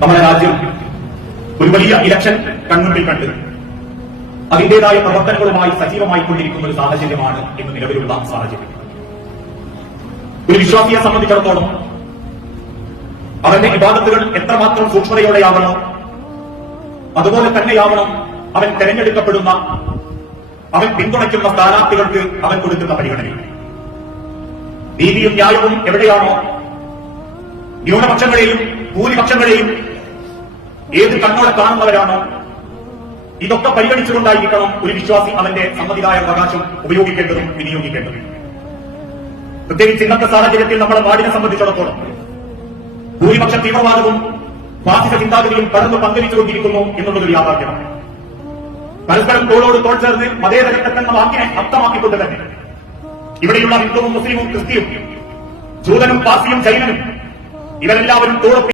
നമ്മുടെ രാജ്യം ഒരു വലിയ ഇലക്ഷൻ കൺമുമ്പിൽ കണ്ട് അതിന്റേതായ പ്രവർത്തനങ്ങളുമായി സജീവമായി കൊണ്ടിരിക്കുന്ന ഒരു സാഹചര്യമാണ് ഇന്ന് നിലവിലുള്ള സാഹചര്യം. ഒരു വിശ്വാസിയെ സംബന്ധിച്ചിടത്തോളം അവന്റെ ഇബാദത്തുകൾ എത്രമാത്രം സൂക്ഷ്മതയോടെയാവണോ അതുപോലെ തന്നെയാവണം അവൻ തെരഞ്ഞെടുക്കപ്പെടുന്ന, അവൻ പിന്തുണയ്ക്കുന്ന സ്ഥാനാർത്ഥികൾക്ക് അവൻ കൊടുക്കുന്ന പരിഗണന. നീതിയും ന്യായവും എവിടെയാണോ, ന്യൂനപക്ഷങ്ങളെയും ഭൂരിപക്ഷങ്ങളെയും ഏത് കണ്ണോടെ കാണുന്നവരാണോ, ഇതൊക്കെ പരിഗണിച്ചുകൊണ്ടായിരിക്കണം ഒരു വിശ്വാസി അവന്റെ സമ്മതിദായ അവകാശം ഉപയോഗിക്കേണ്ടതും വിനിയോഗിക്കേണ്ടതും. പ്രത്യേകിച്ച് ഇന്നത്തെ സാഹചര്യത്തിൽ നമ്മുടെ നാടിനെ സംബന്ധിച്ചിടത്തോളം ഭൂരിപക്ഷ തീവ്രവാദവും ഫാസിസ ചിന്താഗതിയും പടർന്നു പന്തലിച്ചുകൊണ്ടിരിക്കുന്നു എന്നുള്ളതൊരു യാഥാർത്ഥ്യമാണ്. പരസ്പരം തോളോട് തോൾ ചേർന്ന് മതേതരത്വമെന്ന വാക്കിനെ അർത്ഥമാക്കിക്കൊണ്ട് തന്നെ ഇവിടെയുള്ള ഹിന്ദുവും മുസ്ലിമും ക്രിസ്ത്യനും ജൂതനും പാർസിയും ജൈനനും ഇവരെല്ലാവരും തോളൊപ്പി